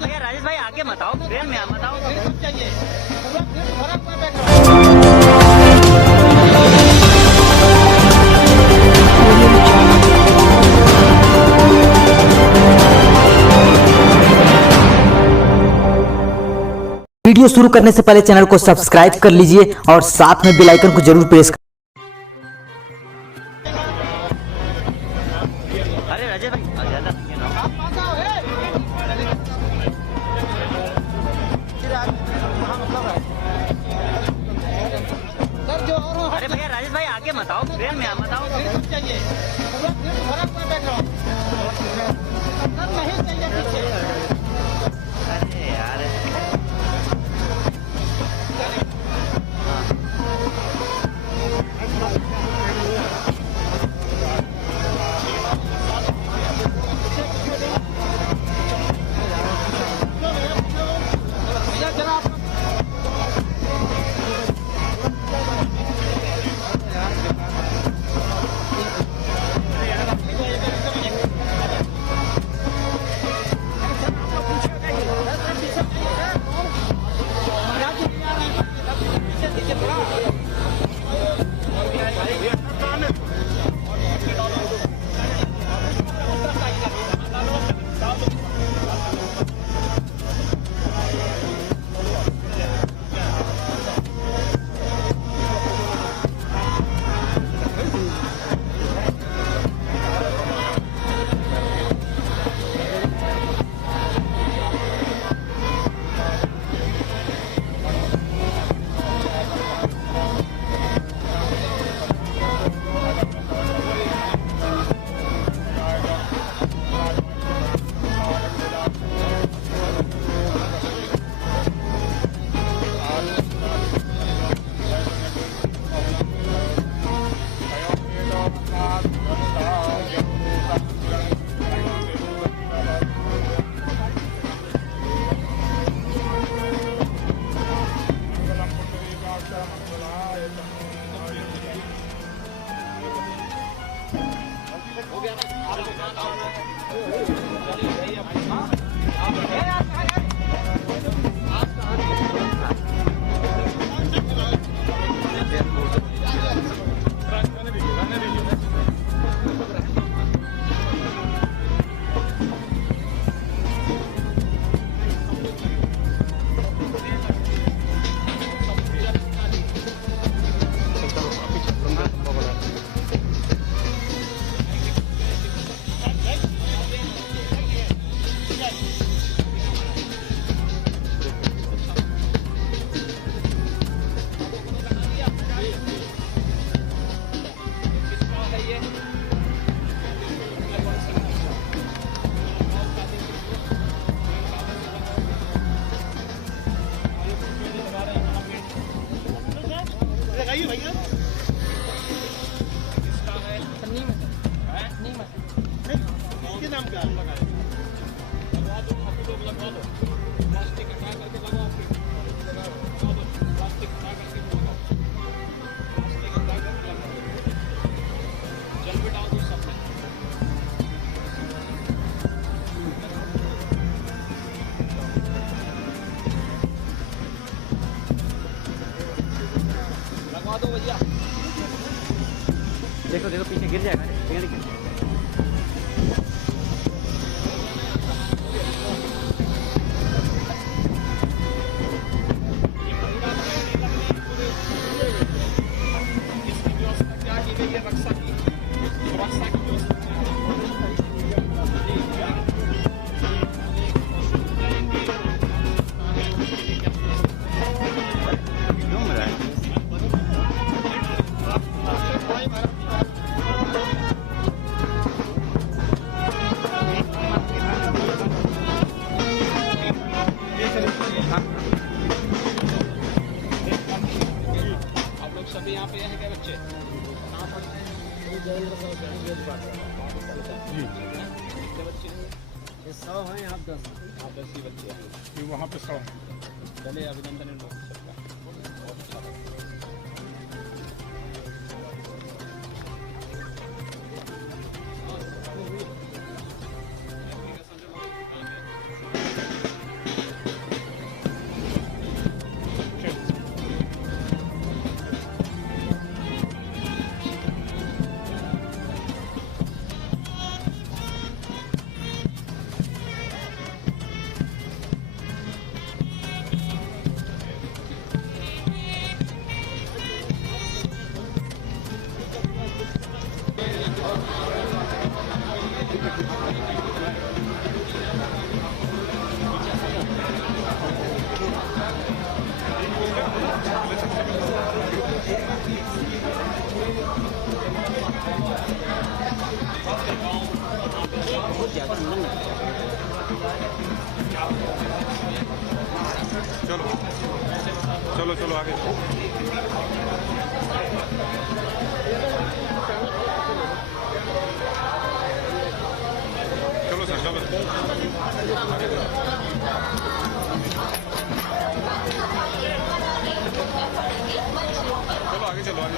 भैया राजेश भाई आगे मत आओ, ट्रेन में मत आओ। वीडियो शुरू करने से पहले चैनल को सब्सक्राइब कर लीजिए और साथ में बेल आइकन को जरूर प्रेस अरे राजेश भाई ज्यादा अरे भैया राजेश भाई आगे मत आओ, ट्रेन में मत आओ। अरे यार देखो देखो पीछे गिर जाएगा, पेड़ गिर जाएगा। सभी यहाँ पे हैं क्या बच्चे? जी कितने बच्चे हैं? 100 हैं, आप 10 ही बच्चे हैं। वहाँ पे 100 चले, अभिनंदन इन लोगों सबका, बहुत अच्छा लगा। चलो चलो आगे चलो सर चलो आगे चलो आगे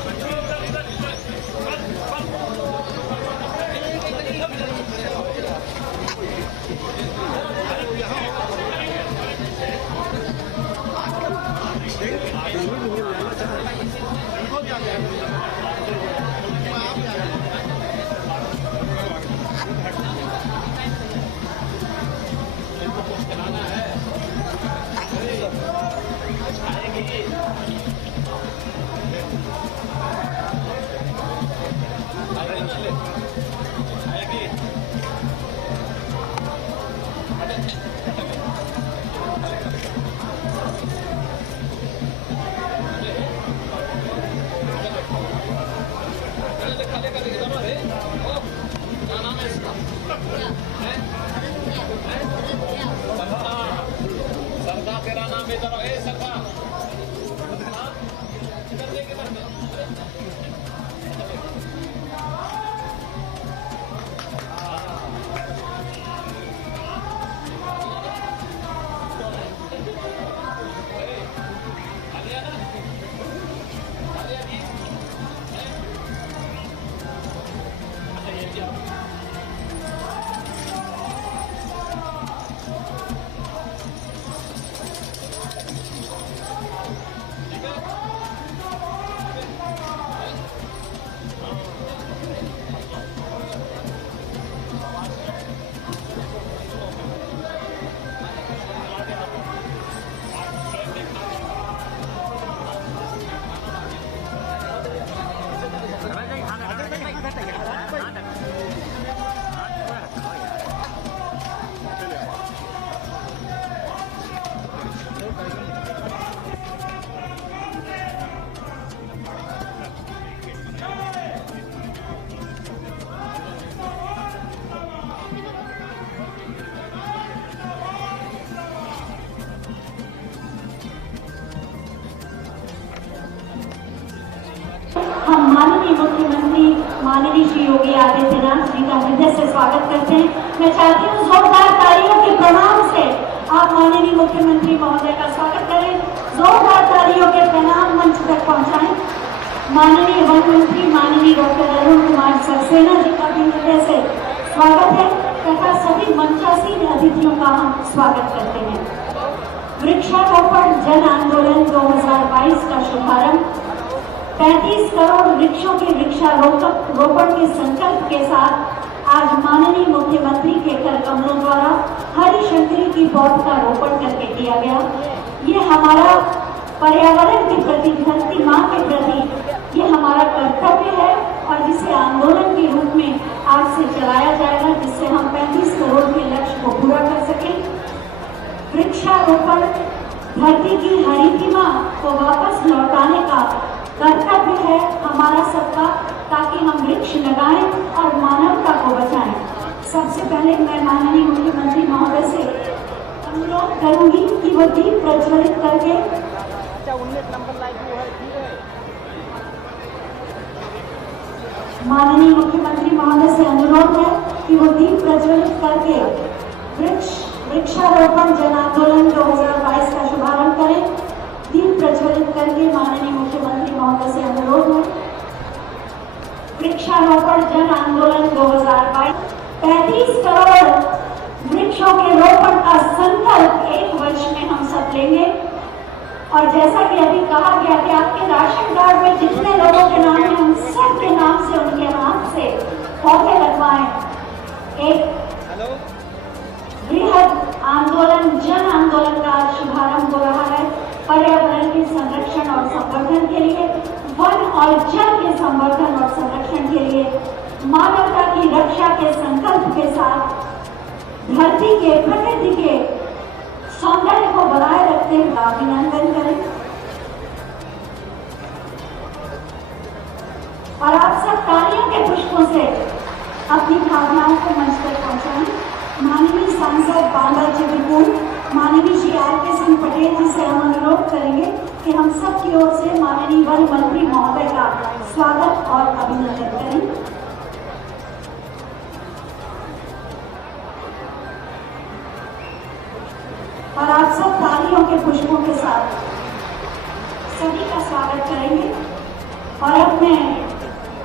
सरदा तेरा नाम है जरा ए सरदा हम माननीय मुख्यमंत्री माननीय श्री योगी आदित्यनाथ जी का हृदय से स्वागत करते हैं। मैं चाहती हूँ जोरदार तालियों के प्रणाम से आप माननीय मुख्यमंत्री महोदय का स्वागत करें। जोरदार तालियों के प्रणाम मंच तक पहुँचाएं। माननीय वन मंत्री माननीय डॉक्टर अरुण कुमार सक्सेना जी का भी हृदय से स्वागत है तथा सभी मंचासीन अतिथियों का हम स्वागत करते हैं। वृक्षारोपण जन आंदोलन 2022 का शुभारंभ 35 करोड़ वृक्षों के वृक्षारोपण के संकल्प के साथ आज माननीय मुख्यमंत्री के कर कमलों द्वारा हरी शंकरी की पौध का रोपण करके किया गया। ये हमारा पर्यावरण के प्रति, धरती माँ के प्रति ये हमारा कर्तव्य है और जिसे आंदोलन के रूप में आज से चलाया जाएगा, जिससे हम 35 करोड़ के लक्ष्य को पूरा कर सकें। वृक्षारोपण धरती की हरितिमा को वापस लौटाने का कर्तव्य है हमारा सबका, ताकि हम वृक्ष लगाएं और मानवता को बचाएं। सबसे पहले मैं माननीय मुख्यमंत्री महोदय से अनुरोध करूंगी कि वो दीप प्रज्वलित करके 19 नंबर लाइट है। माननीय मुख्यमंत्री महोदय से अनुरोध है कि वो दीप प्रज्वलित करके वृक्षारोपण जन आंदोलन 2022 का शुभारंभ करें। दीप प्रज्वलित करके माननीय मुख्यमंत्री महोदय से अनुरोध है। वृक्षारोपण जन आंदोलन 2022 35 करोड़ वृक्षों के रोपण का संकल्प 1 वर्ष में हम सब लेंगे। और जैसा कि अभी कहा गया कि आपके राशन कार्ड में जितने लोगों के नाम है हम सब के नाम से उनके नाम से पौधे लगवाएं। एक बृहद आंदोलन जन आंदोलन का शुभारंभ हो रहा है पर्यावरण के संरक्षण और संवर्धन के लिए, वन और जल के संवर्धन और संरक्षण के लिए, मानवता की रक्षा के संकल्प के साथ धरती के, प्रकृति के सौंदर्य को बनाए रखते हुए अभिनंदन करें। और आप सब तालियों के पुष्पों से अपनी भावनाओं को मंच तक पहुंचाएं। माननीय सांसद बांदा चित्रकूट माननीय श्री आर के सिंह पटेल जी से हम अनुरोध करेंगे कि हम सब की ओर से माननीय वन मंत्री महोदय का स्वागत और अभिनंदन करें। और आप सब तालियों के पुष्पों के साथ सभी का स्वागत करेंगे। और अब मैं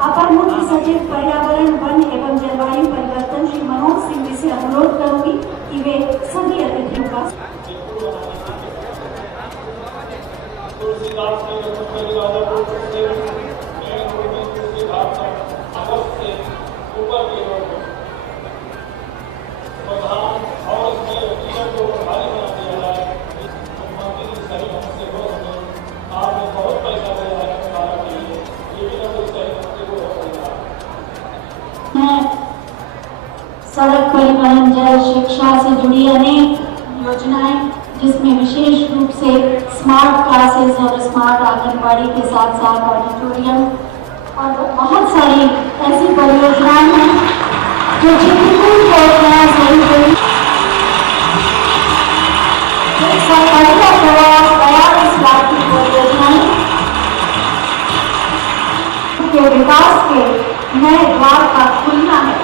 अपर मुख्य सचिव पर्यावरण, वन एवं जलवायु परिवर्तन श्री मनोज सिंह जी से अनुरोध करूंगी कि वे सभी अतिथियों का सड़क परिवहन, जल, शिक्षा से जुड़ी अनेक योजनाएं, जिसमें विशेष रूप से स्मार्ट क्लासेस और स्मार्ट आंगनबाड़ी के साथ साथ ऑडिटोरियम और बहुत सारी ऐसी परियोजनाएं हैं जो चित्रकूट को नया सही हुई। इस बात की परियोजनाएं के विकास के नए द्वार का खुलना है।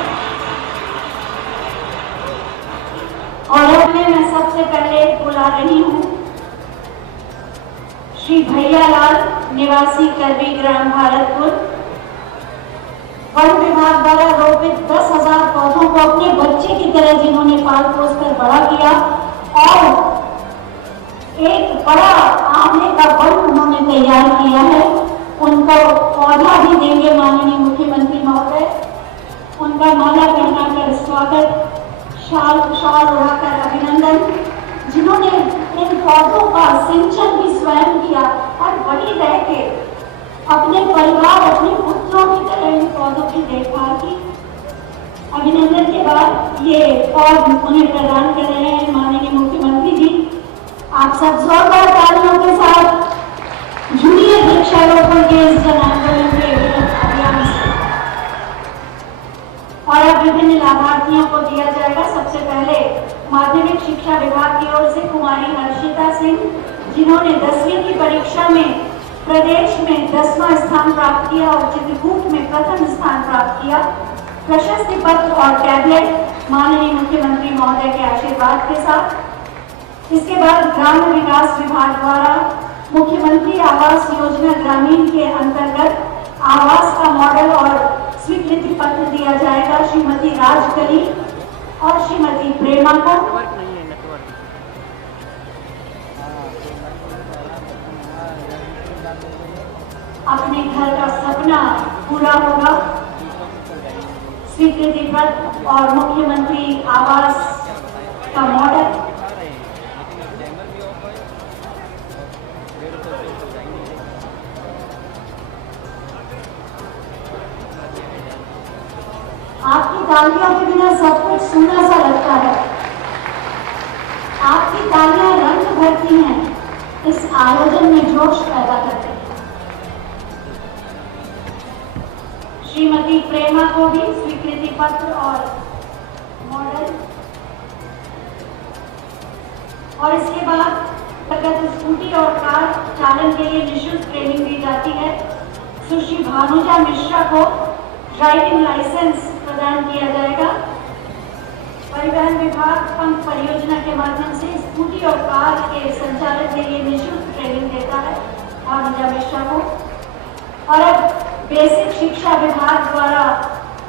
और अब मैं सबसे पहले बुला रही हूँ श्री भैयालाल, निवासी करवी ग्राम भारतपुर। वन विभाग द्वारा रोपित 10,000 पौधों को अपने बच्चे की तरह जिन्होंने पाल पोस कर बड़ा किया और एक बड़ा आंवले का वन उन्होंने तैयार किया है, उनको पौधा भी देंगे माननीय मुख्यमंत्री महोदय। उनका माला पहनाकर स्वागत, शाल उड़ाकर अभिनंदन। जिन्होंने इन पौधों का सिंचन भी स्वयं किया और वहीं रह के अपने परिवार, अपने पुत्रों की तरह इन पौधों की देखभाल की। अभिनंदन के बाद ये पौध उन्हें प्रदान कर रहे हैं माननीय मुख्यमंत्री जी। आप सब जोरदार तालियों के साथ जुड़िए वृक्षारोपण के इस जन आंदोलन के अभियान से। और अब विभिन्न लाभार्थियों को दिया जाएगा। सबसे पहले माध्यमिक शिक्षा विभाग की ओर से कुमारी हर्षिता सिंह, जिन्होंने 10वीं की परीक्षा में प्रदेश में 10वां स्थान प्राप्त किया और चित्रकूट में प्रथम स्थान प्राप्त किया। प्रशस्ति पत्र और टैबलेट माननीय मुख्यमंत्री महोदय के आशीर्वाद के साथ। इसके बाद ग्राम्य विकास विभाग द्वारा मुख्यमंत्री आवास योजना ग्रामीण के अंतर्गत आवास का मॉडल और स्वीकृति पत्र दिया जाएगा श्रीमती राजकली और श्रीमती प्रेमा को। अपने घर का सपना पूरा होगा। स्वीकृति पत्र और मुख्यमंत्री आवास का मॉडल। आपकी तालियों के बिना सब कुछ सूना सा लगता है। आपकी तालियां रंग भरती हैं, इस आयोजन में जोश पैदा करती हैं। श्रीमती प्रेमा को भी स्वीकृति पत्र और मॉडल। और इसके बाद स्कूटी और कार चालन के लिए निःशुल्क ट्रेनिंग दी जाती है। सुश्री भानुजा मिश्रा को ड्राइविंग लाइसेंस प्रदान किया जाएगा। परिवहन विभाग पंख परियोजना के माध्यम से स्कूटी और कार के संचालन के लिए निःशुल्क ट्रेनिंग देता है भानुजा मिश्रा को। और अब बेसिक शिक्षा विभाग द्वारा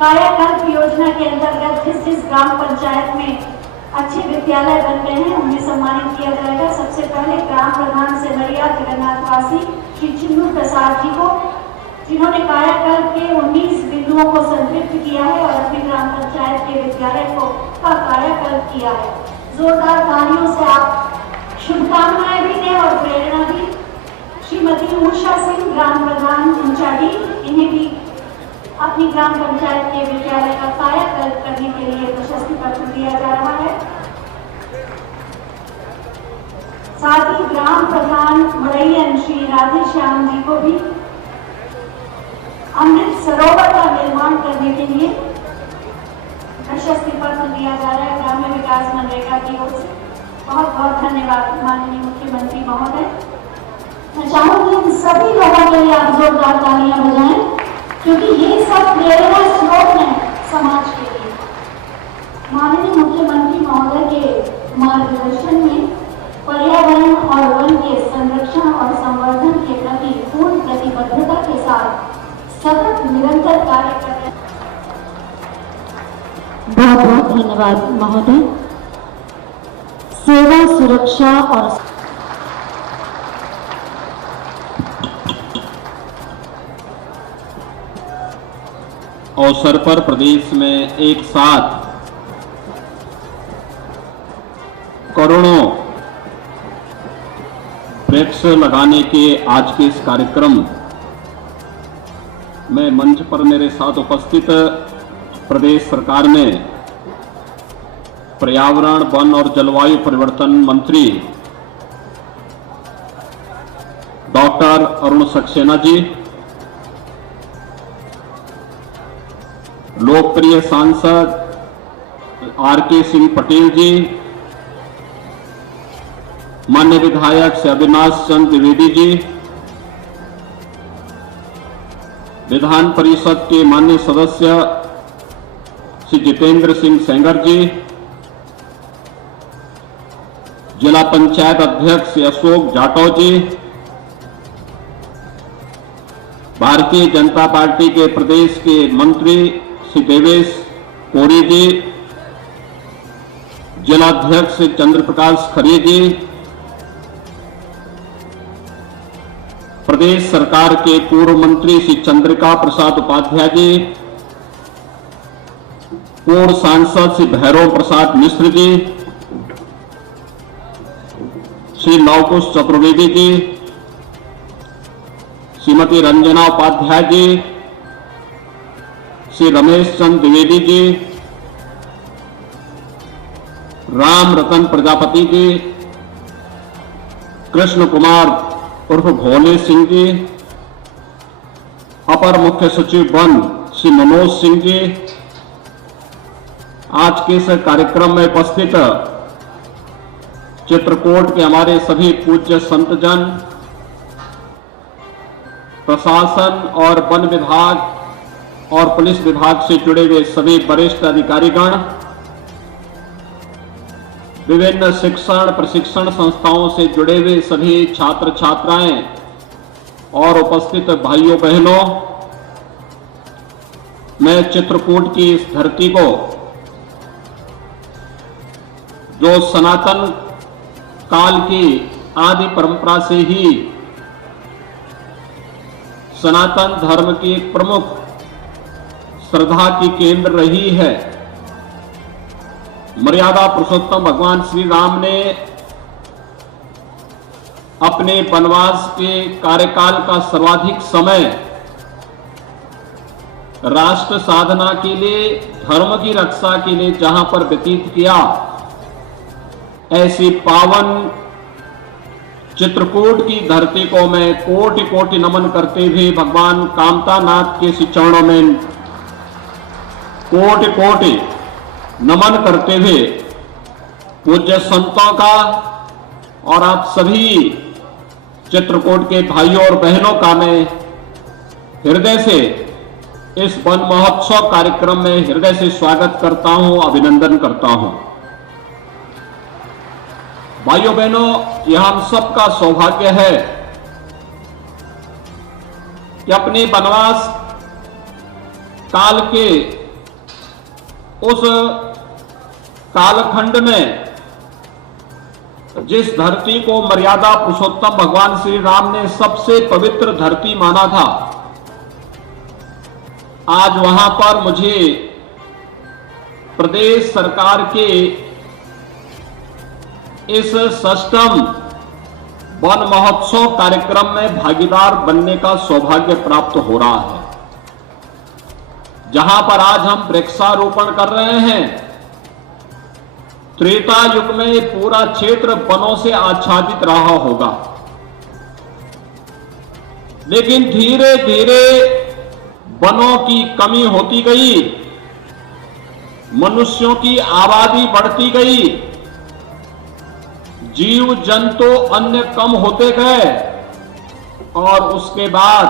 कायाकल्प योजना के अंतर्गत जिस जिस ग्राम पंचायत में अच्छे विद्यालय बन गए हैं उन्हें सम्मानित किया जाएगा। सबसे पहले ग्राम प्रधान सेमरिया जगन्नाथवासी श्री चिन्नू प्रसाद जी को, जिन्होंने कायाकल्प के 19 बिंदुओं को संतृप्त किया है और अपनी ग्राम पंचायत के विद्यालय को कायाकल्प किया है। जोरदार तालियों से आप शुभकामनाएं भी दें और प्रेरणा भी। श्रीमती उषा सिंह, ग्राम प्रधान इंचार्ज, इन्हें भी अपनी ग्राम पंचायत के विद्यालय का कायाकल्प करने के लिए प्रशस्ति पत्र दिया जा रहा है। साथ ही ग्राम प्रधान मड़ैयन श्री राधे श्याम जी को भी अमृत सरोवर का निर्माण करने के लिए प्रशस्ति पत्र दिया जा रहा है ग्राम्य विकास मनरेगा की ओर से। बहुत बहुत धन्यवाद माननीय मुख्यमंत्री महोदय। मैं चाहूंगी इन सभी लोगों के लिए आप जोरदार तालियां बजाएं, क्योंकि ये सब प्रेरणा स्रोत है समाज के लिए। माननीय मुख्यमंत्री महोदय के मार्गदर्शन में पर्यावरण और वन के संरक्षण और संवर्धन के प्रति पूर्ण प्रतिबद्धता के साथ सतत निरंतर कार्य कर रहे हैं। बहुत बहुत धन्यवाद महोदय। सेवा, सुरक्षा और अवसर पर प्रदेश में एक साथ करोड़ों वृक्ष लगाने के आज के इस कार्यक्रम में मंच पर मेरे साथ उपस्थित प्रदेश सरकार में पर्यावरण, वन और जलवायु परिवर्तन मंत्री डॉक्टर अरुण सक्सेना जी, लोकप्रिय सांसद आर.के. सिंह पटेल जी, माननीय विधायक श्री अविनाश चंद्र द्विवेदी जी, विधान परिषद के माननीय सदस्य श्री जितेंद्र सिंह सेंगर जी, जिला पंचायत अध्यक्ष श्री अशोक जाटव जी, भारतीय जनता पार्टी के प्रदेश के मंत्री श्री देवेश कोरी जी, जिलाध्यक्ष श्री चंद्र प्रकाश खरे जी, प्रदेश सरकार के पूर्व मंत्री श्री चंद्रिका प्रसाद उपाध्याय जी, पूर्व सांसद श्री भैरव प्रसाद मिश्र जी, श्री लवकुश चतुर्वेदी जी, श्रीमती रंजना उपाध्याय जी, श्री रमेश चंद्र द्विवेदी जी, राम रतन प्रजापति जी, कृष्ण कुमार उर्फ भोले सिंह जी, अपर मुख्य सचिव वन श्री मनोज सिंह जी, आज के इस कार्यक्रम में उपस्थित चित्रकूट के हमारे सभी पूज्य संतजन, प्रशासन और वन विभाग और पुलिस विभाग से जुड़े हुए सभी वरिष्ठ अधिकारीगण, विभिन्न शिक्षण प्रशिक्षण संस्थाओं से जुड़े हुए सभी छात्र छात्राएं और उपस्थित भाइयों बहनों, मैं चित्रकूट की इस धरती को, जो सनातन काल की आदि परंपरा से ही सनातन धर्म की एक प्रमुख श्रद्धा की केंद्र रही है, मर्यादा पुरुषोत्तम भगवान श्री राम ने अपने वनवास के कार्यकाल का सर्वाधिक समय राष्ट्र साधना के लिए, धर्म की रक्षा के लिए जहां पर व्यतीत किया, ऐसी पावन चित्रकूट की धरती को मैं कोटि कोटि नमन करते हुए भगवान कामतानाथ के श्री चरणों में कोटि कोटि नमन करते हुए पूज्य संतों का और आप सभी चित्रकूट के भाइयों और बहनों का मैं हृदय से इस वन महोत्सव कार्यक्रम में हृदय से स्वागत करता हूं, अभिनंदन करता हूं। भाइयों बहनों, यह हम सबका सौभाग्य है कि अपने वनवास काल के उस कालखंड में जिस धरती को मर्यादा पुरुषोत्तम भगवान श्री राम ने सबसे पवित्र धरती माना था, आज वहां पर मुझे प्रदेश सरकार के इस 6ठम वन महोत्सव कार्यक्रम में भागीदार बनने का सौभाग्य प्राप्त हो रहा है, जहां पर आज हम वृक्षारोपण कर रहे हैं। त्रेता युग में पूरा क्षेत्र वनों से आच्छादित रहा होगा, लेकिन धीरे धीरे वनों की कमी होती गई, मनुष्यों की आबादी बढ़ती गई, जीव जंतु अन्य कम होते गए और उसके बाद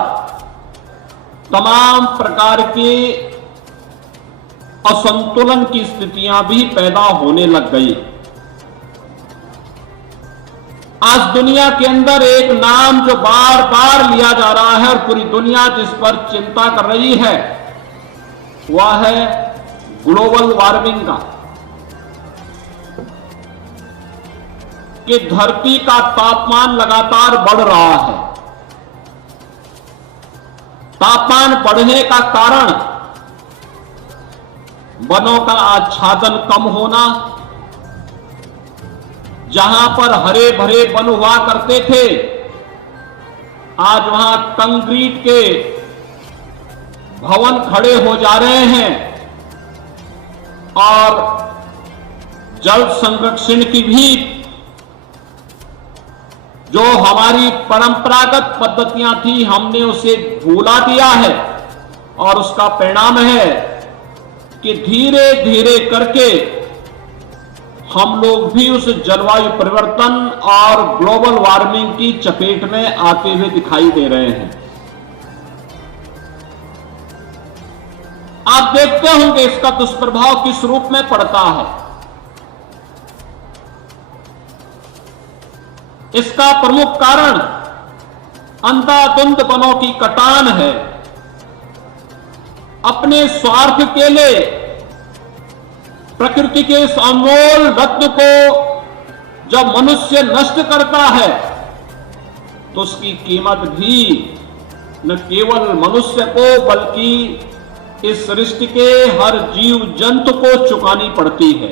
तमाम प्रकार के असंतुलन की स्थितियां भी पैदा होने लग गई। आज दुनिया के अंदर एक नाम जो बार बार लिया जा रहा है और पूरी दुनिया जिस पर चिंता कर रही है वह है ग्लोबल वार्मिंग का, कि धरती का तापमान लगातार बढ़ रहा है। तापमान बढ़ने का कारण वनों का आच्छादन कम होना, जहां पर हरे भरे वन हुआ करते थे आज वहां कंक्रीट के भवन खड़े हो जा रहे हैं और जल संरक्षण की भी जो हमारी परंपरागत पद्धतियां थी हमने उसे भूला दिया है और उसका परिणाम है कि धीरे धीरे करके हम लोग भी उस जलवायु परिवर्तन और ग्लोबल वार्मिंग की चपेट में आते हुए दिखाई दे रहे हैं। आप देखते होंगे इसका दुष्प्रभाव किस रूप में पड़ता है। इसका प्रमुख कारण अंधाधुंध वनों की कटान है। अपने स्वार्थ के लिए प्रकृति के इस अनमोल रत्न को जब मनुष्य नष्ट करता है तो उसकी कीमत भी न केवल मनुष्य को बल्कि इस सृष्टि के हर जीव जंतु को चुकानी पड़ती है।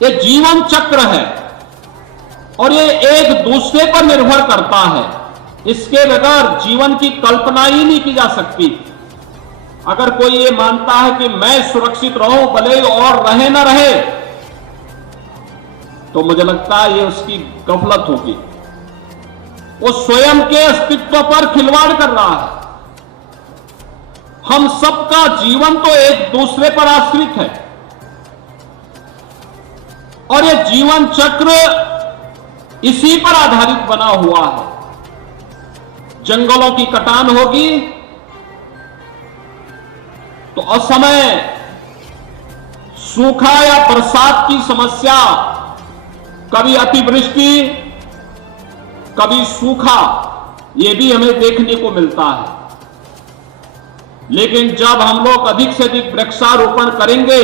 ये जीवन चक्र है और ये एक दूसरे पर निर्भर करता है। इसके बगैर जीवन की कल्पना ही नहीं की जा सकती। अगर कोई ये मानता है कि मैं सुरक्षित रहूं भले और रहे ना रहे, तो मुझे लगता है ये उसकी गफलत होगी। वो स्वयं के अस्तित्व पर खिलवाड़ कर रहा है। हम सबका जीवन तो एक दूसरे पर आश्रित है और ये जीवन चक्र इसी पर आधारित बना हुआ है। जंगलों की कटान होगी तो असमय सूखा या बरसात की समस्या, कभी अतिवृष्टि कभी सूखा, यह भी हमें देखने को मिलता है। लेकिन जब हम लोग अधिक से अधिक वृक्षारोपण करेंगे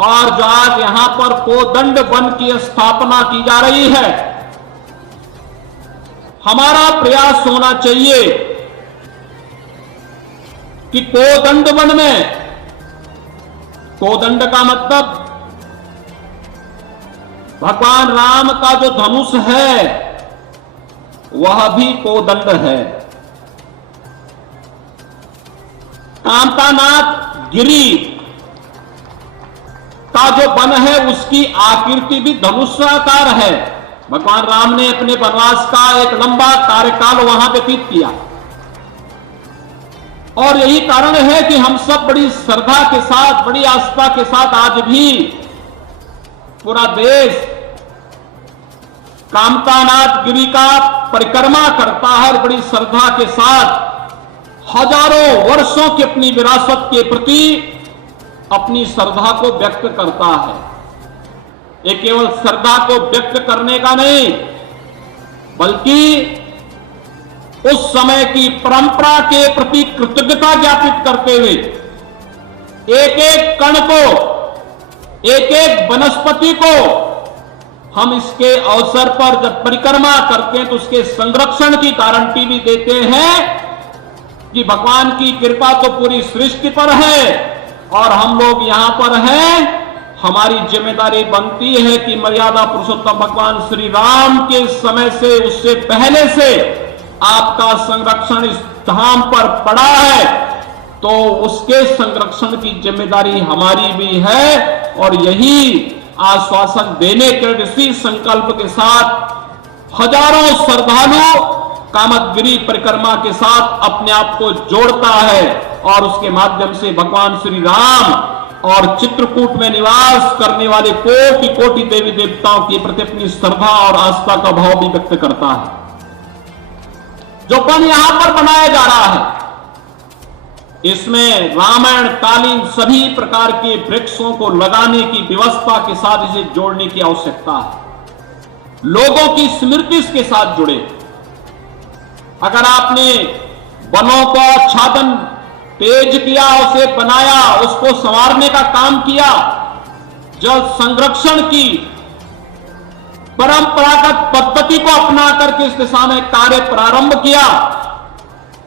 और जो आज यहां पर कोदंड वन की स्थापना की जा रही है, हमारा प्रयास होना चाहिए कि कोदंड वन में, कोदंड का मतलब भगवान राम का जो धनुष है वह भी कोदंड है। कांतानाथ गिरी का जो वन है उसकी आकृति भी धनुषाकार है। भगवान राम ने अपने वनवास का एक लंबा कार्यकाल वहां व्यतीत किया और यही कारण है कि हम सब बड़ी श्रद्धा के साथ, बड़ी आस्था के साथ आज भी पूरा देश कामतानाथ गिरी का परिक्रमा करता है और बड़ी श्रद्धा के साथ हजारों वर्षों की अपनी विरासत के प्रति अपनी श्रद्धा को व्यक्त करता है। ये केवल श्रद्धा को व्यक्त करने का नहीं बल्कि उस समय की परंपरा के प्रति कृतज्ञता ज्ञापित करते हुए एक एक कण को, एक एक वनस्पति को हम इसके अवसर पर जब परिक्रमा करते हैं तो उसके संरक्षण की गारंटी भी देते हैं कि भगवान की कृपा तो पूरी सृष्टि पर है और हम लोग यहां पर हैं। हमारी जिम्मेदारी बनती है कि मर्यादा पुरुषोत्तम भगवान श्री राम के समय से, उससे पहले से आपका संरक्षण इस धाम पर पड़ा है तो उसके संरक्षण की जिम्मेदारी हमारी भी है। और यही आश्वासन देने के इसी संकल्प के साथ हजारों श्रद्धालु कामतगिरी परिक्रमा के साथ अपने आप को जोड़ता है और उसके माध्यम से भगवान श्री राम और चित्रकूट में निवास करने वाले कोटि कोटि देवी देवताओं के प्रति अपनी श्रद्धा और आस्था का भाव भी व्यक्त करता है। जो वन यहां पर बनाया जा रहा है, इसमें रामायण कालीन सभी प्रकार के वृक्षों को लगाने की व्यवस्था के साथ इसे जोड़ने की आवश्यकता है। लोगों की स्मृति इसके साथ जुड़े। अगर आपने वनों को आच्छादन तेज किया, उसे बनाया, उसको संवारने का काम किया, जल संरक्षण की परंपरागत पद्धति को अपना करके इस दिशा में कार्य प्रारंभ किया,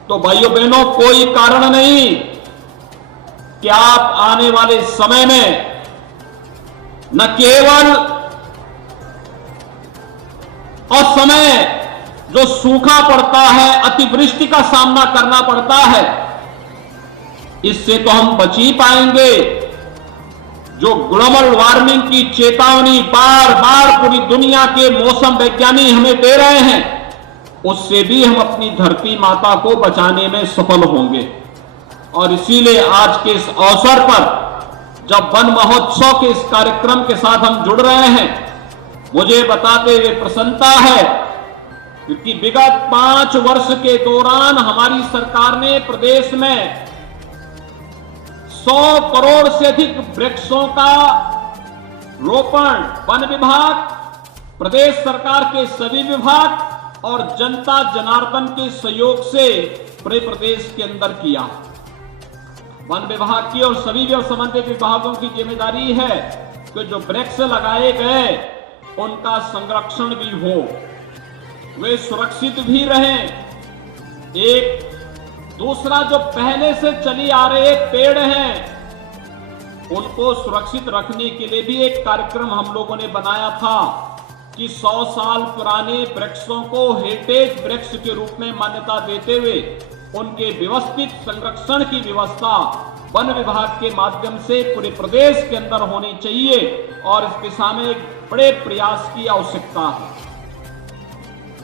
तो भाइयों बहनों कोई कारण नहीं कि आप आने वाले समय में न केवल असमय जो सूखा पड़ता है, अतिवृष्टि का सामना करना पड़ता है, इससे तो हम बच ही पाएंगे। जो ग्लोबल वार्मिंग की चेतावनी बार बार पूरी दुनिया के मौसम वैज्ञानिक हमें दे रहे हैं, उससे भी हम अपनी धरती माता को बचाने में सफल होंगे। और इसीलिए आज के इस अवसर पर जब वन महोत्सव के इस कार्यक्रम के साथ हम जुड़ रहे हैं, मुझे बताते हुए प्रसन्नता है क्योंकि विगत 5 वर्ष के दौरान हमारी सरकार ने प्रदेश में 100 करोड़ से अधिक वृक्षों का रोपण वन विभाग, प्रदेश सरकार के सभी विभाग और जनता जनार्दन के सहयोग से पूरे प्रदेश के अंदर किया। वन विभाग की और सभी संबंधित विभागों की जिम्मेदारी है कि जो वृक्ष लगाए गए उनका संरक्षण भी हो, वे सुरक्षित भी रहें। एक दूसरा जो पहले से चली आ रहे पेड़ हैं, उनको सुरक्षित रखने के लिए भी एक कार्यक्रम हम लोगों ने बनाया था कि 100 साल पुराने वृक्षों को हेरिटेज वृक्ष के रूप में मान्यता देते हुए उनके व्यवस्थित संरक्षण की व्यवस्था वन विभाग के माध्यम से पूरे प्रदेश के अंदर होनी चाहिए और इस दिशा में एक बड़े प्रयास की आवश्यकता है।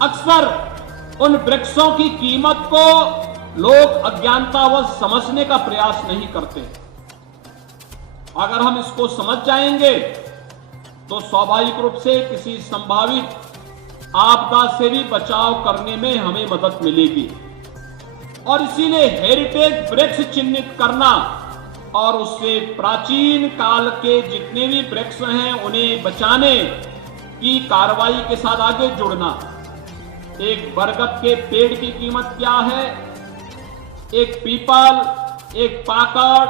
अक्सर उन वृक्षों की कीमत को लोग अज्ञानतावश समझने का प्रयास नहीं करते। अगर हम इसको समझ जाएंगे तो स्वाभाविक रूप से किसी संभावित आपदा से भी बचाव करने में हमें मदद मिलेगी। और इसीलिए हेरिटेज वृक्ष चिन्हित करना और उससे प्राचीन काल के जितने भी वृक्ष हैं उन्हें बचाने की कार्रवाई के साथ आगे जुड़ना। एक बरगद के पेड़ की कीमत क्या है, एक पीपल, एक पाकड़,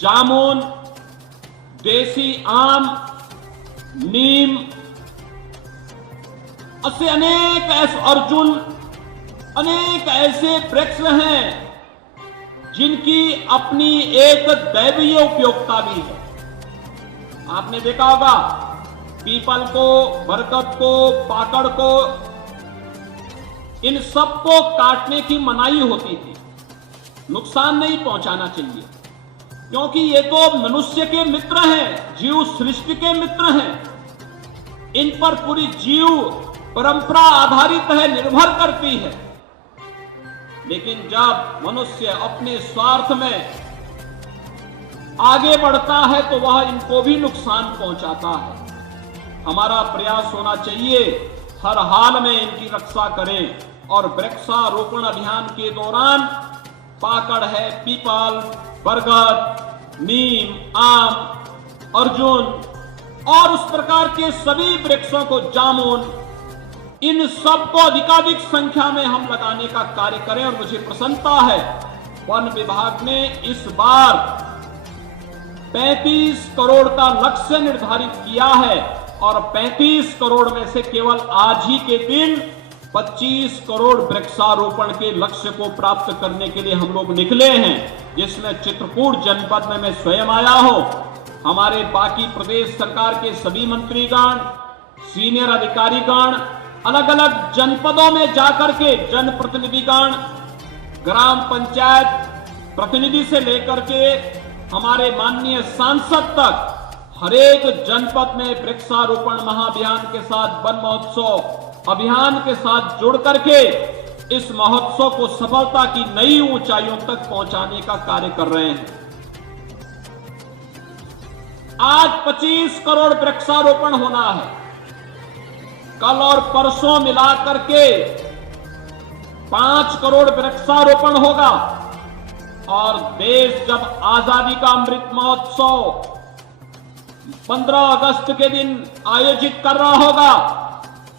जामुन, देसी आम, नीम, ऐसे अनेक अर्जुन, अनेक ऐसे वृक्ष हैं जिनकी अपनी एक दैवीय उपयोगिता भी है। आपने देखा होगा पीपल को, बरगद को, पाकड़ को, इन सबको काटने की मनाही होती थी, नुकसान नहीं पहुंचाना चाहिए, क्योंकि ये तो मनुष्य के मित्र हैं, जीव सृष्टि के मित्र हैं। इन पर पूरी जीव परंपरा आधारित है, निर्भर करती है। लेकिन जब मनुष्य अपने स्वार्थ में आगे बढ़ता है तो वह इनको भी नुकसान पहुंचाता है। हमारा प्रयास होना चाहिए हर हाल में इनकी रक्षा करें और वृक्षारोपण अभियान के दौरान पाकड़ है, पीपल, बरगद, नीम, आम, अर्जुन और उस प्रकार के सभी वृक्षों को, जामुन, इन सबको अधिकाधिक संख्या में हम लगाने का कार्य करें। और मुझे प्रसन्नता है वन विभाग ने इस बार 35 करोड़ का लक्ष्य निर्धारित किया है और 35 करोड़ में से केवल आज ही के दिन 25 करोड़ वृक्षारोपण के लक्ष्य को प्राप्त करने के लिए हम लोग निकले हैं, जिसमें चित्रकूट जनपद में मैं स्वयं आया हूं। हमारे बाकी प्रदेश सरकार के सभी मंत्रीगण, सीनियर अधिकारीगण अलग अलग जनपदों में जाकर के जनप्रतिनिधिगण, ग्राम पंचायत प्रतिनिधि से लेकर के हमारे माननीय सांसद तक हर एक जनपद में वृक्षारोपण महाअभियान के साथ, वन महोत्सव अभियान के साथ जुड़ करके इस महोत्सव को सफलता की नई ऊंचाइयों तक पहुंचाने का कार्य कर रहे हैं। आज 25 करोड़ वृक्षारोपण होना है। कल और परसों मिलाकर के 5 करोड़ वृक्षारोपण होगा। और देश जब आजादी का अमृत महोत्सव 15 अगस्त के दिन आयोजित कर रहा होगा,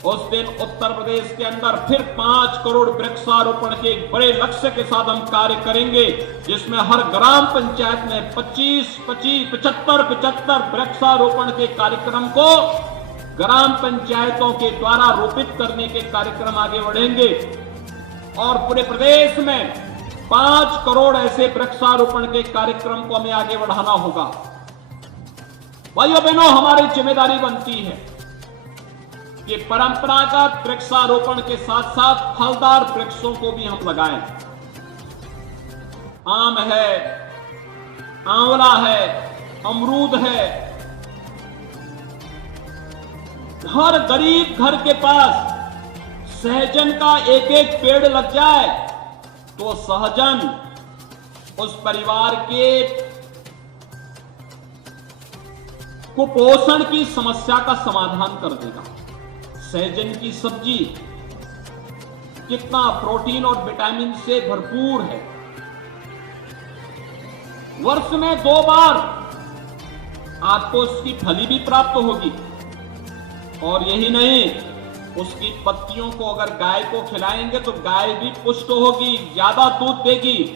उस दिन उत्तर प्रदेश के अंदर फिर 5 करोड़ वृक्षारोपण के एक बड़े लक्ष्य के साथ हम कार्य करेंगे, जिसमें हर ग्राम पंचायत में 25-75 वृक्षारोपण के कार्यक्रम को ग्राम पंचायतों के द्वारा रोपित करने के कार्यक्रम आगे बढ़ेंगे। और पूरे प्रदेश में 5 करोड़ ऐसे वृक्षारोपण के कार्यक्रम को हमें आगे बढ़ाना होगा। भाइयों बहनों, हमारी जिम्मेदारी बनती है कि परंपरागत वृक्षारोपण के साथ साथ फलदार वृक्षों को भी हम लगाएं। आम है, आंवला है, अमरूद है। हर गरीब घर के पास सहजन का एक एक पेड़ लग जाए तो सहजन उस परिवार के कुपोषण की समस्या का समाधान कर देगा। सहजन की सब्जी कितना प्रोटीन और विटामिन से भरपूर है। वर्ष में 2 बार आपको उसकी फली भी प्राप्त होगी। और यही नहीं, उसकी पत्तियों को अगर गाय को खिलाएंगे तो गाय भी पुष्ट होगी, ज्यादा दूध देगी।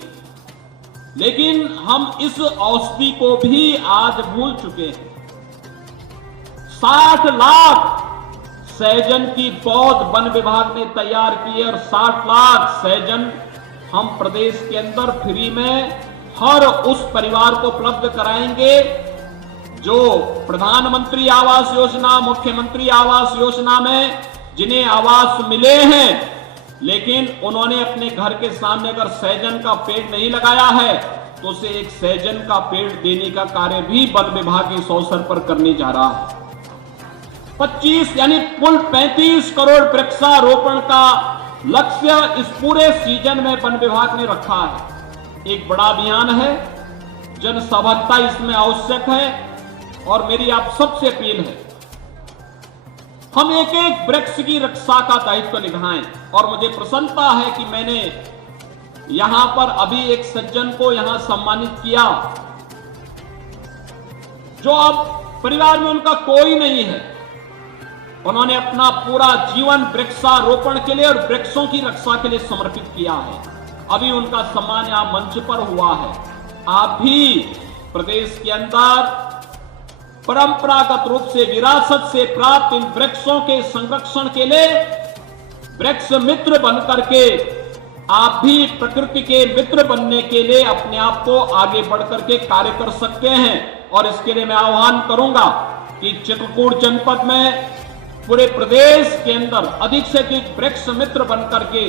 लेकिन हम इस औषधि को भी आज भूल चुके हैं। 60 लाख सहजन की पौध वन विभाग ने तैयार की है और 60 लाख सहजन हम प्रदेश के अंदर फ्री में हर उस परिवार को उपलब्ध कराएंगे जो प्रधानमंत्री आवास योजना, मुख्यमंत्री आवास योजना में जिन्हें आवास मिले हैं, लेकिन उन्होंने अपने घर के सामने अगर सहजन का पेड़ नहीं लगाया है तो उसे एक सहजन का पेड़ देने का कार्य भी वन विभाग इस अवसर पर करने जा रहा है। 25 यानी कुल 35 करोड़ वृक्षारोपण का लक्ष्य इस पूरे सीजन में वन विभाग ने रखा है। एक बड़ा अभियान है, जन सहभागिता इसमें आवश्यक है। और मेरी आप सबसे अपील है, हम एक एक वृक्ष की रक्षा का दायित्व निभाएं। और मुझे प्रसन्नता है कि मैंने यहां पर अभी एक सज्जन को यहां सम्मानित किया जो अब परिवार में उनका कोई नहीं है। उन्होंने अपना पूरा जीवन वृक्षारोपण के लिए और वृक्षों की रक्षा के लिए समर्पित किया है। अभी उनका सम्मान यहां मंच पर हुआ है। आप भी प्रदेश के अंदर परंपरागत रूप से विरासत से प्राप्त इन वृक्षों के संरक्षण के लिए वृक्ष मित्र बनकर के आप भी प्रकृति के मित्र बनने के लिए अपने आप को आगे बढ़कर के कार्य कर सकते हैं। और इसके लिए मैं आह्वान करूंगा कि चित्रकूट जनपद में पूरे प्रदेश के अंदर अधिक से अधिक वृक्ष मित्र बनकर के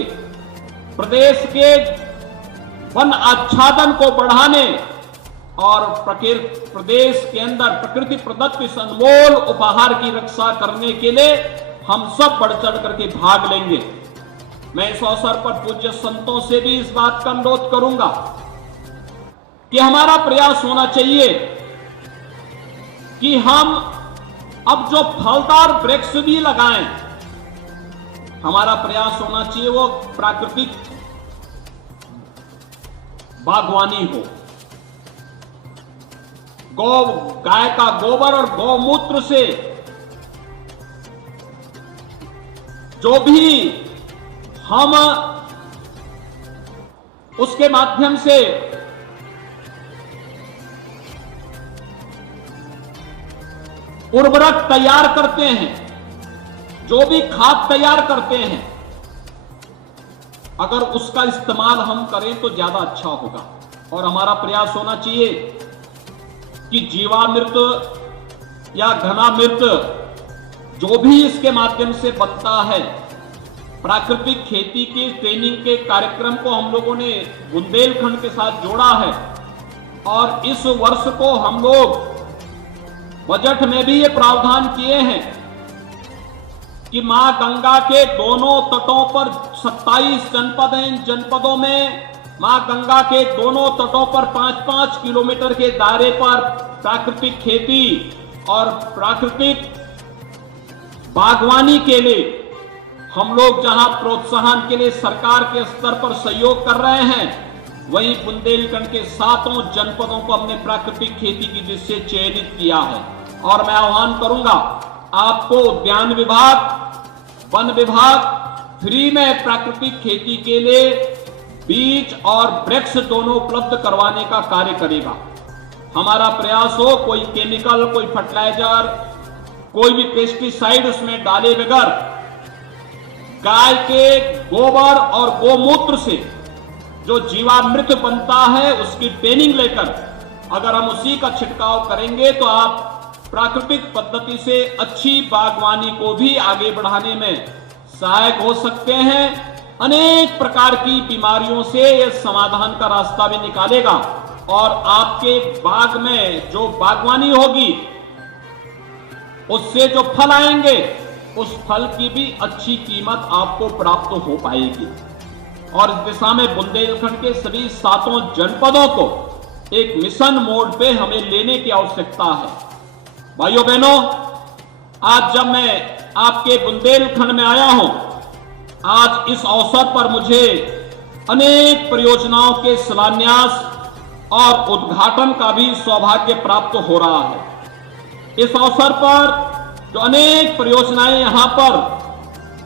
प्रदेश के वन आच्छादन को बढ़ाने और प्रदेश के अंदर प्रकृति प्रदत्त इस अनमोल उपहार की रक्षा करने के लिए हम सब बढ़ चढ़ करके भाग लेंगे। मैं इस अवसर पर पूज्य संतों से भी इस बात का अनुरोध करूंगा कि हमारा प्रयास होना चाहिए कि हम अब जो फलदार वृक्ष भी लगाएं, हमारा प्रयास होना चाहिए वो प्राकृतिक बागवानी हो। गाय का गोबर और गौमूत्र से जो भी हम उसके माध्यम से उर्वरक तैयार करते हैं, जो भी खाद तैयार करते हैं, अगर उसका इस्तेमाल हम करें तो ज्यादा अच्छा होगा। और हमारा प्रयास होना चाहिए कि जीवामृत या घनामृत जो भी इसके माध्यम से बनता है, प्राकृतिक खेती की ट्रेनिंग के कार्यक्रम को हम लोगों ने बुंदेलखंड के साथ जोड़ा है। और इस वर्ष को हम लोग बजट में भी ये प्रावधान किए हैं कि मां गंगा के दोनों तटों पर 27 जनपद हैं। इन जनपदों में मां गंगा के दोनों तटों पर 5-5 किलोमीटर के दायरे पर प्राकृतिक खेती और प्राकृतिक बागवानी के लिए हम लोग जहां प्रोत्साहन के लिए सरकार के स्तर पर सहयोग कर रहे हैं, वहीं बुंदेलखंड के 7 जनपदों को हमने प्राकृतिक खेती की दृष्टि से चयनित किया है। और मैं आह्वान करूंगा आपको उद्यान विभाग, वन विभाग फ्री में प्राकृतिक खेती के लिए बीज और वृक्ष दोनों उपलब्ध करवाने का कार्य करेगा। हमारा प्रयास हो कोई केमिकल, कोई फर्टिलाइजर, कोई भी पेस्टिसाइड उसमें डाले बगैर गाय के गोबर और गोमूत्र से जो जीवामृत बनता है उसकी ट्रेनिंग लेकर अगर हम उसी का छिड़काव करेंगे तो आप प्राकृतिक पद्धति से अच्छी बागवानी को भी आगे बढ़ाने में सहायक हो सकते हैं। अनेक प्रकार की बीमारियों से यह समाधान का रास्ता भी निकालेगा और आपके बाग में जो बागवानी होगी उससे जो फल आएंगे उस फल की भी अच्छी कीमत आपको प्राप्त हो पाएगी। और इस दिशा में बुंदेलखंड के सभी 7 जनपदों को एक मिशन मोड पे हमें लेने की आवश्यकता है। भाइयों बहनों, आज जब मैं आपके बुंदेलखंड में आया हूं, आज इस अवसर पर मुझे अनेक परियोजनाओं के शिलान्यास और उद्घाटन का भी सौभाग्य प्राप्त हो रहा है। इस अवसर पर जो अनेक परियोजनाएं यहां पर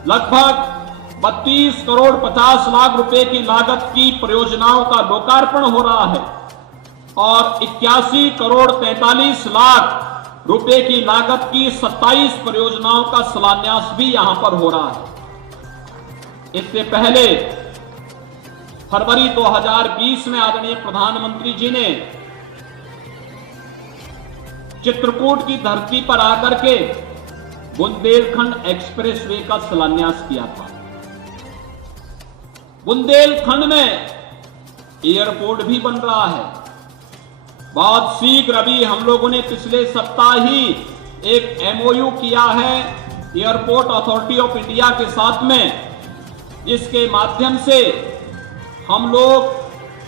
लगभग 32 करोड़ 50 लाख रुपए की लागत की परियोजनाओं का लोकार्पण हो रहा है और 81 करोड़ 43 लाख रुपए की लागत की 27 परियोजनाओं का शिलान्यास भी यहां पर हो रहा है। इससे पहले फरवरी 2020 में आदरणीय प्रधानमंत्री जी ने चित्रकूट की धरती पर आकर के बुंदेलखंड एक्सप्रेसवे का शिलान्यास किया था। बुंदेलखंड में एयरपोर्ट भी बन रहा है। बहुत शीघ्र अभी हम लोगों ने पिछले सप्ताह ही एक MOU किया है एयरपोर्ट अथॉरिटी ऑफ इंडिया के साथ में, जिसके माध्यम से हम लोग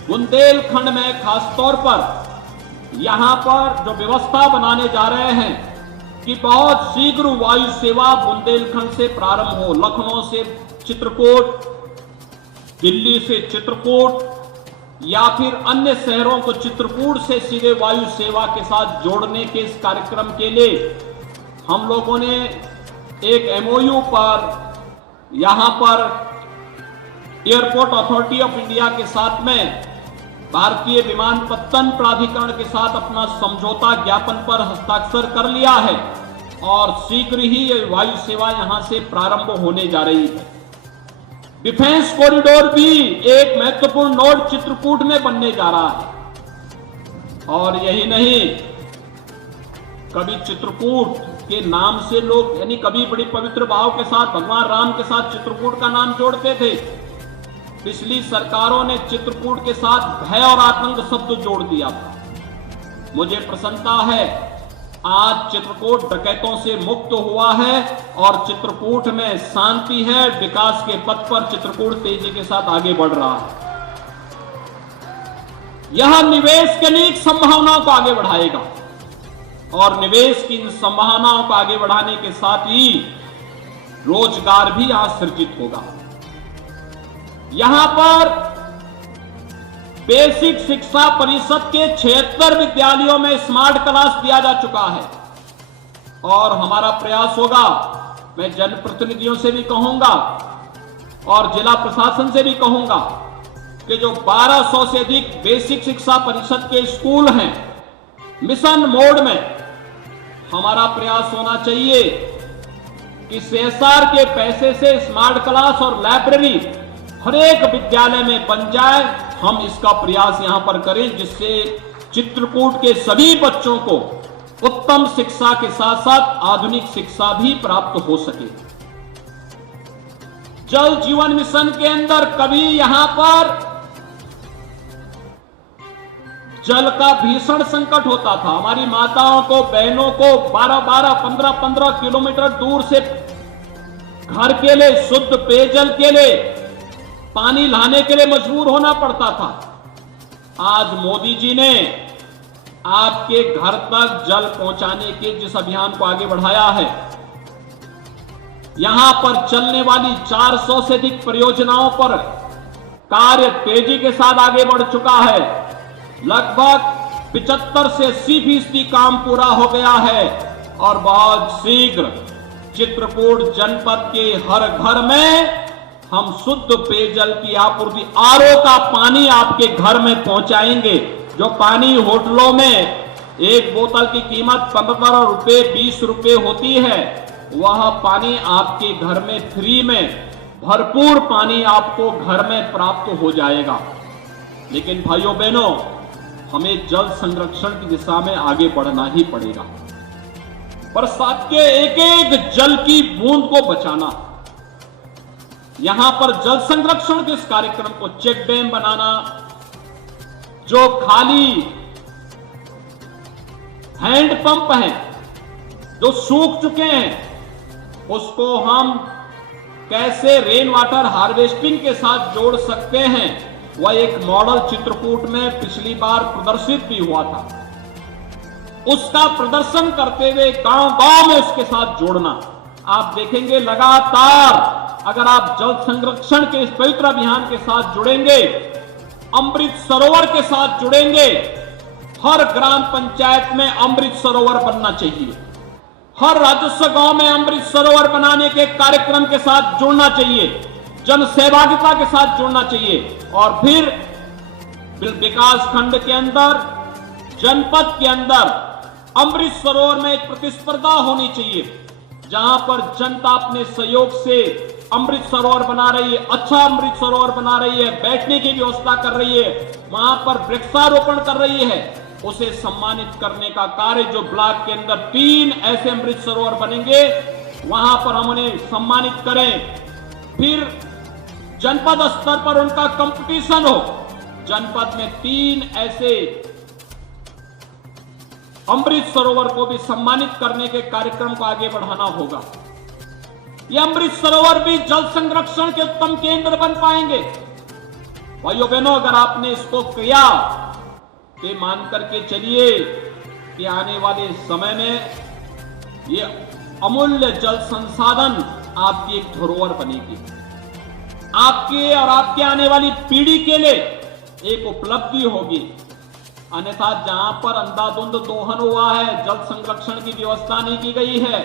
बुंदेलखंड में खासतौर पर यहां पर जो व्यवस्था बनाने जा रहे हैं कि बहुत शीघ्र वायु सेवा बुंदेलखंड से प्रारंभ हो। लखनऊ से चित्रकूट, दिल्ली से चित्रकूट या फिर अन्य शहरों को चित्रकूट से सीधे वायु सेवा के साथ जोड़ने के इस कार्यक्रम के लिए हम लोगों ने एक MOU पर यहां पर एयरपोर्ट अथॉरिटी ऑफ इंडिया के साथ में भारतीय विमानपत्तन प्राधिकरण के साथ अपना समझौता ज्ञापन पर हस्ताक्षर कर लिया है और शीघ्र ही ये वायु सेवा यहां से प्रारंभ होने जा रही है। डिफेंस कॉरिडोर भी एक महत्वपूर्ण नोड चित्रकूट में बनने जा रहा है। और यही नहीं, कभी चित्रकूट के नाम से लोग यानी कभी बड़ी पवित्र भाव के साथ भगवान राम के साथ चित्रकूट का नाम जोड़ते थे। पिछली सरकारों ने चित्रकूट के साथ भय और आतंक शब्द जोड़ दिया था। मुझे प्रसन्नता है आज चित्रकूट डकैतों से मुक्त हुआ है और चित्रकूट में शांति है। विकास के पथ पर चित्रकूट तेजी के साथ आगे बढ़ रहा है। यह निवेश के लिए संभावनाओं को आगे बढ़ाएगा और निवेश की इन संभावनाओं को आगे बढ़ाने के साथ ही रोजगार भी यहां सृजित होगा। यहां पर बेसिक शिक्षा परिषद के 76 विद्यालयों में स्मार्ट क्लास दिया जा चुका है और हमारा प्रयास होगा, मैं जनप्रतिनिधियों से भी कहूंगा और जिला प्रशासन से भी कहूंगा कि जो 1200 से अधिक बेसिक शिक्षा परिषद के स्कूल हैं, मिशन मोड में हमारा प्रयास होना चाहिए कि CSR के पैसे से स्मार्ट क्लास और लाइब्रेरी हर एक विद्यालय में बन जाए। हम इसका प्रयास यहां पर करें जिससे चित्रकूट के सभी बच्चों को उत्तम शिक्षा के साथ साथ आधुनिक शिक्षा भी प्राप्त हो सके। जल जीवन मिशन के अंदर कभी यहां पर जल का भीषण संकट होता था। हमारी माताओं को, बहनों को 12-12, 15-15 किलोमीटर दूर से घर के लिए, शुद्ध पेयजल के लिए, पानी लाने के लिए मजबूर होना पड़ता था। आज मोदी जी ने आपके घर तक जल पहुंचाने के जिस अभियान को आगे बढ़ाया है, यहां पर चलने वाली 400 से अधिक परियोजनाओं पर कार्य तेजी के साथ आगे बढ़ चुका है। लगभग 75 से 80% काम पूरा हो गया है और बहुत शीघ्र चित्रकूट जनपद के हर घर में हम शुद्ध पेयजल की आपूर्ति, आरओ का पानी आपके घर में पहुंचाएंगे। जो पानी होटलों में एक बोतल की कीमत 15 रुपए 20 रुपए होती है, वह पानी आपके घर में फ्री में भरपूर पानी आपको घर में प्राप्त हो जाएगा। लेकिन भाइयों बहनों, हमें जल संरक्षण की दिशा में आगे बढ़ना ही पड़ेगा। बरसात के एक एक जल की बूंद को बचाना, यहां पर जल संरक्षण के इस कार्यक्रम को चेक डैम बनाना, जो खाली हैंडपंप हैं जो सूख चुके हैं, उसको हम कैसे रेन वाटर हार्वेस्टिंग के साथ जोड़ सकते हैं, वह एक मॉडल चित्रकूट में पिछली बार प्रदर्शित भी हुआ था। उसका प्रदर्शन करते हुए गांव-गांव में उसके साथ जोड़ना, आप देखेंगे लगातार अगर आप जल संरक्षण के इस पवित्र अभियान के साथ जुड़ेंगे, अमृत सरोवर के साथ जुड़ेंगे, हर ग्राम पंचायत में अमृत सरोवर बनना चाहिए, हर राजस्व गांव में अमृत सरोवर बनाने के कार्यक्रम के साथ जुड़ना चाहिए, जन सहभागिता के साथ जुड़ना चाहिए और फिर विकास खंड के अंदर, जनपद के अंदर अमृत सरोवर में एक प्रतिस्पर्धा होनी चाहिए, जहां पर जनता अपने सहयोग से अमृत सरोवर बना रही है, अच्छा अमृत सरोवर बना रही है, बैठने की व्यवस्था कर रही है, वहां पर वृक्षारोपण कर रही है, उसे सम्मानित करने का कार्य, जो ब्लॉक के अंदर 3 ऐसे अमृत सरोवर बनेंगे, वहां पर हम उन्हें सम्मानित करें। फिर जनपद स्तर पर उनका कंपटीशन हो, जनपद में 3 ऐसे अमृत सरोवर को भी सम्मानित करने के कार्यक्रम को आगे बढ़ाना होगा। ये अमृत सरोवर भी जल संरक्षण के उत्तम केंद्र बन पाएंगे। भाइयों बहनों, अगर आपने इसको किया तो मान करके चलिए कि आने वाले समय में ये अमूल्य जल संसाधन आपकी एक धरोहर बनेगी, आपके और आपके आने वाली पीढ़ी के लिए एक उपलब्धि होगी। अन्यथा जहां पर अंधाधुंध दोहन हुआ है, जल संरक्षण की व्यवस्था नहीं की गई है,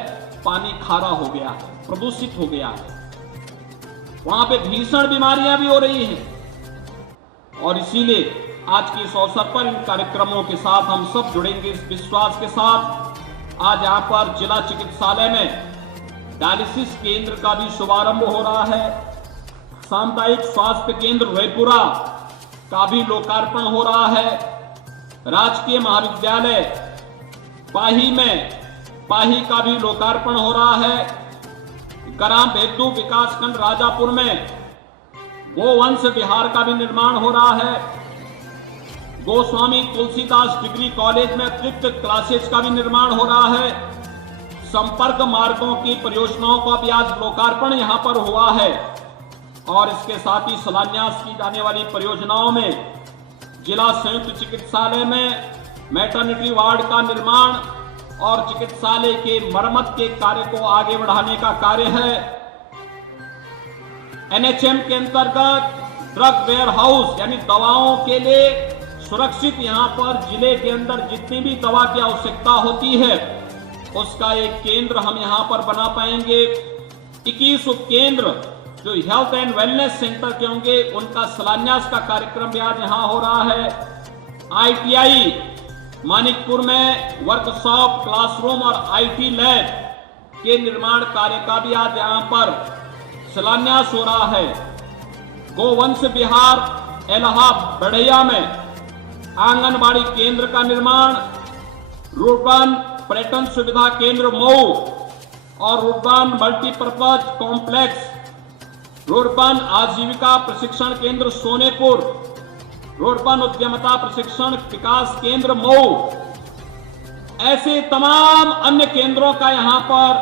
पानी खारा हो गया है, प्रदूषित हो गया है, वहां पे भीषण बीमारियां भी हो रही हैं। और इसीलिए आज के इस अवसर पर इन कार्यक्रमों के साथ हम सब जुड़ेंगे इस विश्वास के साथ। आज यहां पर जिला चिकित्सालय में डायलिसिस केंद्र का भी शुभारंभ हो रहा है, सामुदायिक स्वास्थ्य केंद्र रयपुरा का भी लोकार्पण हो रहा है, राजकीय महाविद्यालय पाही में पाही का भी लोकार्पण हो रहा है, ग्राम भेद्दू विकासखंड राजापुर में गोवंश विहार का भी निर्माण हो रहा है, गोस्वामी तुलसीदास डिग्री कॉलेज में अतिरिक्त क्लासेस का भी निर्माण हो रहा है, संपर्क मार्गों की परियोजनाओं का भी आज लोकार्पण यहां पर हुआ है। और इसके साथ ही शिलान्यास की जाने वाली परियोजनाओं में जिला संयुक्त चिकित्सालय में मैटरनिटी वार्ड का निर्माण और चिकित्सालय के मरम्मत के कार्य को आगे बढ़ाने का कार्य है। एनएचएम के अंतर्गत ड्रग वेयर हाउस यानी दवाओं के लिए सुरक्षित, यहां पर जिले के अंदर जितनी भी दवा की आवश्यकता होती है उसका एक केंद्र हम यहां पर बना पाएंगे। 21 उपकेंद्र जो हेल्थ एंड वेलनेस सेंटर के होंगे, उनका शिलान्यास का कार्यक्रम भी आज यहां हो रहा है। आईटीआई मानिकपुर में वर्कशॉप, क्लासरूम और आईटी लैब के निर्माण कार्य का भी आज यहां पर शिलान्यास हो रहा है। गोवंश विहार एलहा बढ़ैया में आंगनबाड़ी केंद्र का निर्माण, रुर्बन पर्यटन सुविधा केंद्र मऊ और रुर्बन मल्टीपर्पज कॉम्प्लेक्स, रुर्बन आजीविका प्रशिक्षण केंद्र सोनेपुर, रुर्बन उद्यमता प्रशिक्षण विकास केंद्र मऊ, ऐसे तमाम अन्य केंद्रों का यहां पर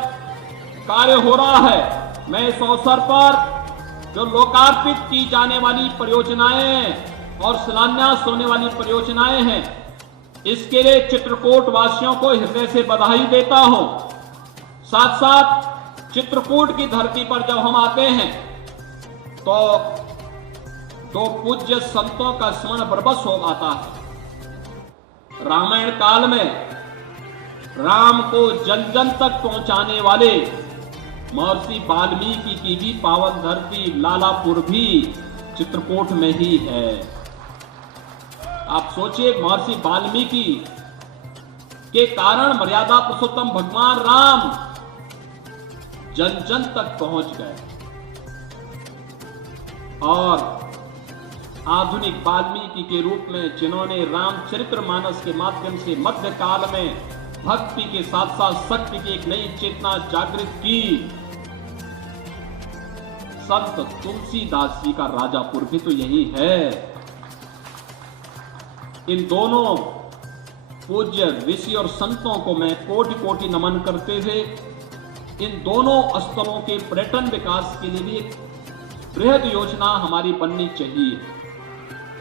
कार्य हो रहा है। मैं इस अवसर पर जो लोकार्पित की जाने वाली परियोजनाएं और शिलान्यास होने वाली परियोजनाएं हैं, इसके लिए चित्रकूट वासियों को हृदय से बधाई देता हूं। साथ साथ चित्रकूट की धरती पर जब हम आते हैं तो दो पूज्य संतों का स्मरण बरबस हो आता है। रामायण काल में राम को जन जन तक पहुंचाने वाले महर्षि वाल्मीकि की भी पावन धरती लालापुर भी चित्रकूट में ही है। आप सोचिए, महर्षि वाल्मीकि के कारण मर्यादा पुरुषोत्तम भगवान राम जन जन तक पहुंच गए और आधुनिक वाल्मीकि के रूप में जिन्होंने रामचरितमानस के माध्यम से मध्यकाल में भक्ति के साथ साथ शक्ति की एक नई चेतना जागृत की, संत तुलसीदास जी का राजापुर भी तो यही है। इन दोनों पूज्य ऋषि और संतों को मैं कोटि कोटि नमन करते हुए इन दोनों स्थलों के पर्यटन विकास के लिए भी एक बृहद योजना हमारी बननी चाहिए।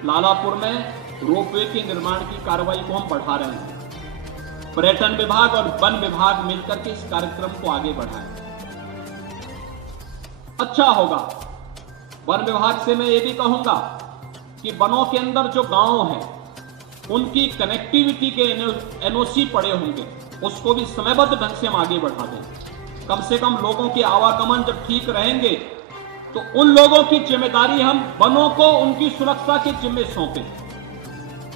लालापुर में रोपवे के निर्माण की कार्रवाई को हम बढ़ा रहे हैं। पर्यटन विभाग और वन विभाग मिलकर के इस कार्यक्रम को आगे बढ़ाएं। अच्छा होगा। वन विभाग से मैं ये भी कहूंगा कि वनों के अंदर जो गांव हैं उनकी कनेक्टिविटी के एनओसी पड़े होंगे, उसको भी समयबद्ध ढंग से हम आगे बढ़ा दें। कम से कम लोगों के आवागमन जब ठीक रहेंगे तो उन लोगों की जिम्मेदारी हम वनों को उनकी सुरक्षा के जिम्मे सौंपें।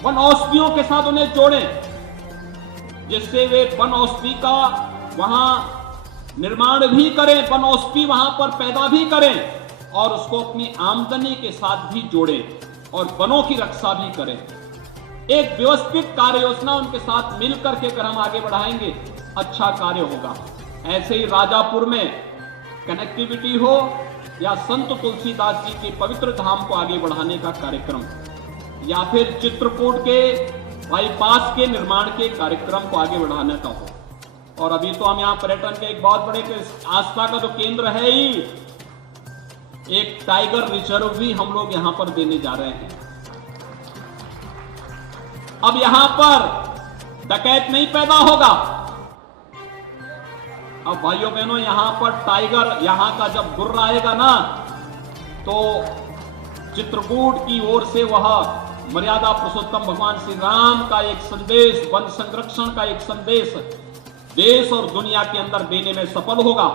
वन औषधियों के साथ उन्हें जोड़ें जिससे वे वन औषधि का वहां निर्माण भी करें, वन औषधि वहां पर पैदा भी करें और उसको अपनी आमदनी के साथ भी जोड़ें और वनों की रक्षा भी करें। एक व्यवस्थित कार्य योजना उनके साथ मिलकर के अगर हम आगे बढ़ाएंगे अच्छा कार्य होगा। ऐसे ही राजापुर में कनेक्टिविटी हो या संत तुलसीदास जी के पवित्र धाम को आगे बढ़ाने का कार्यक्रम या फिर चित्रकूट के बाईपास के निर्माण के कार्यक्रम को आगे बढ़ाने का हो। और अभी तो हम यहाँ पर्यटन के एक बहुत बड़े आस्था का जो केंद्र है ही, एक टाइगर रिजर्व भी हम लोग यहाँ पर देने जा रहे हैं। अब यहां पर डकैत नहीं पैदा होगा। अब भाइयों बहनों, यहां पर टाइगर यहां का जब गुर्र आएगा ना तो चित्रकूट की ओर से वह मर्यादा पुरुषोत्तम भगवान श्री राम का एक संदेश, वन संरक्षण का एक संदेश देश और दुनिया के अंदर देने में सफल होगा।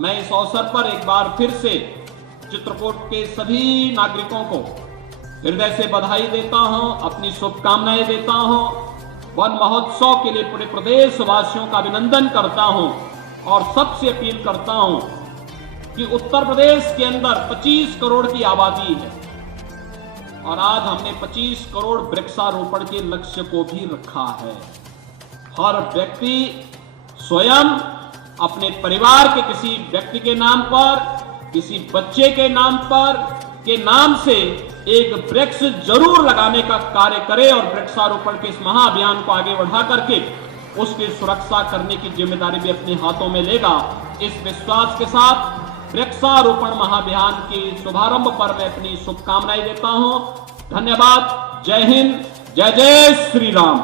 मैं इस अवसर पर एक बार फिर से चित्रकूट के सभी नागरिकों को हृदय से बधाई देता हूं, अपनी शुभकामनाएं देता हूं। वन महोत्सव के लिए पूरे प्रदेश वासियों का अभिनंदन करता हूं और सबसे अपील करता हूं कि उत्तर प्रदेश के अंदर 25 करोड़ की आबादी है और आज हमने 25 करोड़ वृक्षारोपण के लक्ष्य को भी रखा है। हर व्यक्ति स्वयं अपने परिवार के किसी व्यक्ति के नाम पर, किसी बच्चे के नाम से एक वृक्ष जरूर लगाने का कार्य करे और वृक्षारोपण के इस महाअभियान को आगे बढ़ा करके उसकी सुरक्षा करने की जिम्मेदारी भी अपने हाथों में लेगा। इस विश्वास के साथ वृक्षारोपण महाअभियान के शुभारंभ पर मैं अपनी शुभकामनाएं देता हूं। धन्यवाद। जय हिंद, जय जय श्री राम।